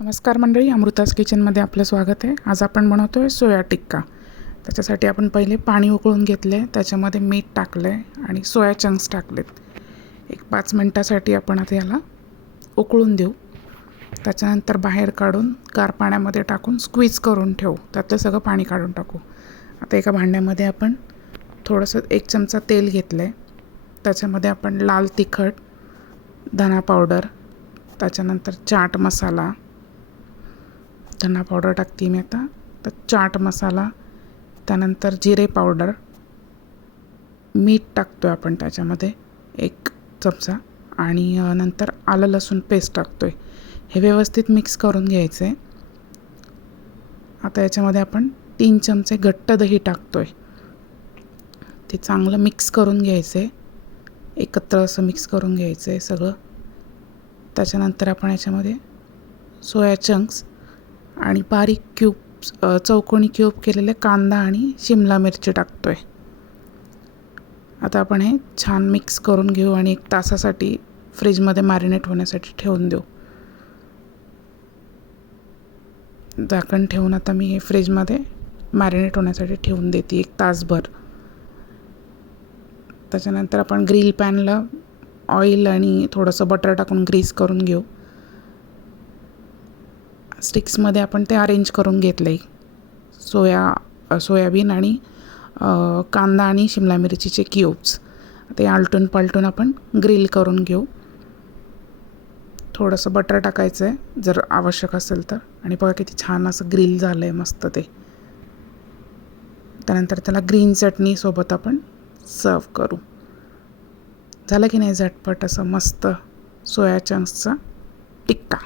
नमस्कार मंडळी अमृतास किचनमध्ये आपलं स्वागत आहे. आज आपण बनवतो आहे सोया टिक्का. त्याच्यासाठी आपण पहिले पाणी उकळून घेतलं आहे त्याच्यामध्ये मीठ टाकलं आहे आणि सोया चंक्स टाकलेत. एक पाच मिनटासाठी आपण आता याला उकळून देऊ. त्याच्यानंतर बाहेर काढून गार पाण्यामध्ये टाकून स्क्वीज करून ठेवू. त्यातलं सगळं पाणी काढून टाकू. आता एका भांड्यामध्ये आपण थोडंसं एक चमचा तेल घेतलं आहे त्याच्यामध्ये आपण लाल तिखट धना पावडर त्याच्यानंतर चाट मसाला धना पावडर टाकते मी आता. तर चाट मसाला त्यानंतर जिरे पावडर मीठ टाकतो आहे आपण त्याच्यामध्ये एक चमचा आणि नंतर आलं लसूण पेस्ट टाकतो आहे हे व्यवस्थित मिक्स करून घ्यायचं आहे आता याच्यामध्ये आपण तीन चमचे घट्ट दही टाकतो आहे ते चांगलं मिक्स करून घ्यायचं आहे एकत्र असं मिक्स करून घ्यायचं आहे सगळं. त्याच्यानंतर आपण याच्यामध्ये सोया चंक्स आणि बारीक क्यूब्स चौकोनी क्यूब केलेले कांदा आणि शिमला मिरची टाकतो आहे आता आपण हे छान मिक्स करून घेऊ आणि एक तासासाठी फ्रीजमध्ये मॅरिनेट होण्यासाठी ठेवून देऊ. झाकण ठेवून आता मी हे फ्रीजमध्ये मॅरिनेट होण्यासाठी ठेवून देते एक तासभर. त्याच्यानंतर आपण ग्रिल पॅनला ऑइल आणि थोडंसं बटर टाकून ग्रीस करून घेऊ. स्टिक्समध्ये आपण ते अरेंज करून घेतलं आहे सोया सोयाबीन आणि कांदा आणि शिमला मिरचीचे क्यूब्स ते आलटून पलटून आपण ग्रिल करून घेऊ. थोडंसं बटर टाकायचं आहे जर आवश्यक असेल तर. आणि बघा किती छान असं ग्रिल झालं आहे मस्त ते. त्यानंतर त्याला ग्रीन चटणीसोबत आपण सर्व करू. झालं की नाही झटपट असं मस्त सोया चंक्सचा टिक्का.